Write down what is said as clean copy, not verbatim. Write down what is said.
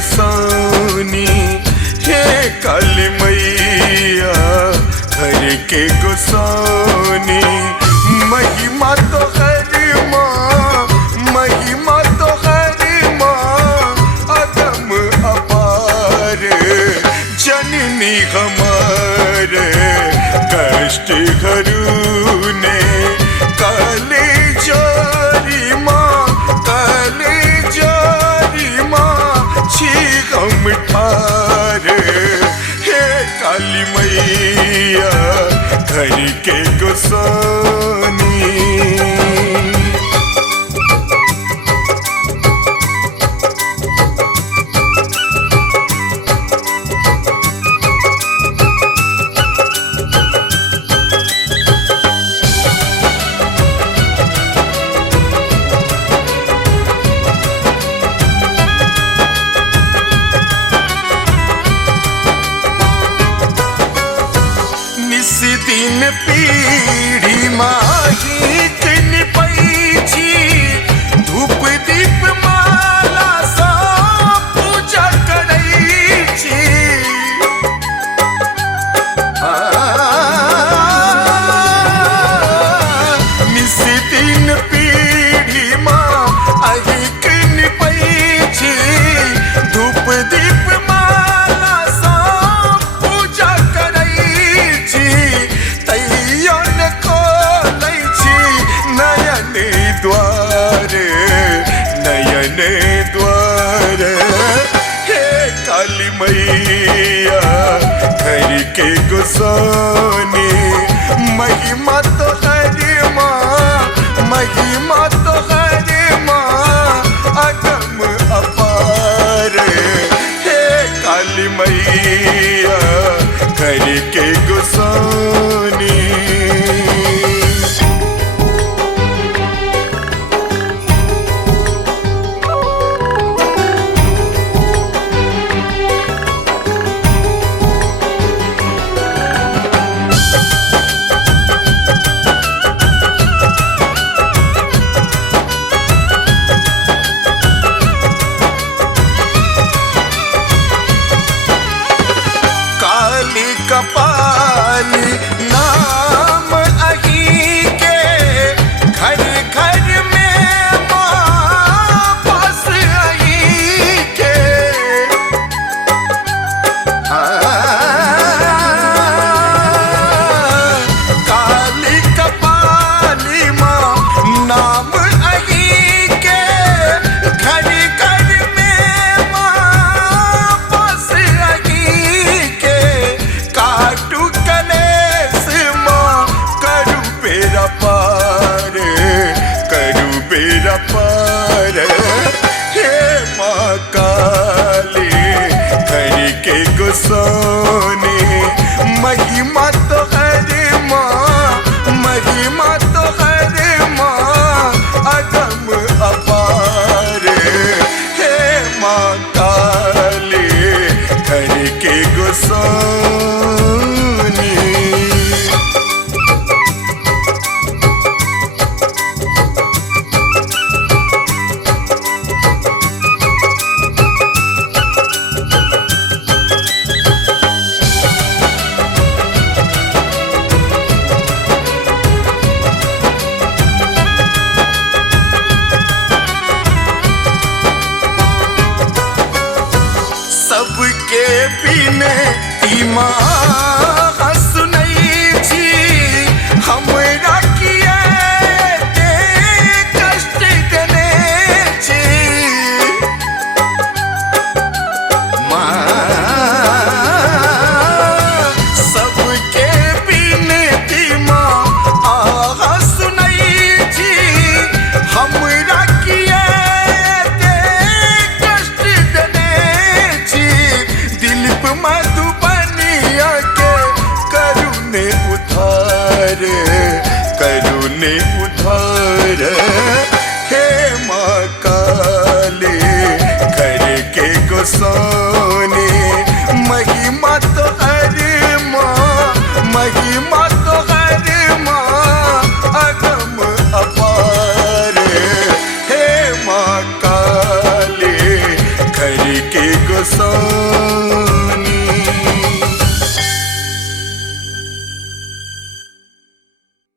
गोसानी, हे काली मैया घर के गोसानी। महिमा तो हर माँ, महिमा तो हर माँ, अगम अपार जननी हमारे कष्ट हरुने। काली जारी माँ, काली जारी माँ, छी हम ठार। हे काली मैया घर के गोसानी। दिन पीढ़ी माही तिन पैची, धूप दीप माला सा पूजा करैची। निस दिन पीढ़ी माँ अही किन पैची, धूप दीप माला सा पूजा करैची। द्वार नयन द्वार, हे काली मैया घर के गोसानी। महिमा तो हर माँ, महिमा तो हर माँ, अगम अपार। हे काली मैया घर के गोसानी। कपाली नाम अही के, घर घर में माँ बस अही के। काली कपाली माँ नाम अही के, घर घर में माँ बस अही के। काटू कलेस माँ करू बेरा पार, करू बेरा पार। हे माँ काली घर के गोसानी। महिमा तो हर माँ, महिमा तो हर माँ, अगम अपार। हे माँ काली घर के गोसानी। सबके बिने माँ सुनई छी, हमरा किए ते कष्ट देने छी। माँ सबके बिने माँ सुनई छी, हमरा किए ते कष्ट देने छी। दिलीप मधुबनिया के करुणे उधार, करुणे उधार। हे माँ काली घर के गोसानी। महिमा तो हर माँ, महिमा तो हर माँ, अगम अपार। हे माँ काली घर के कसम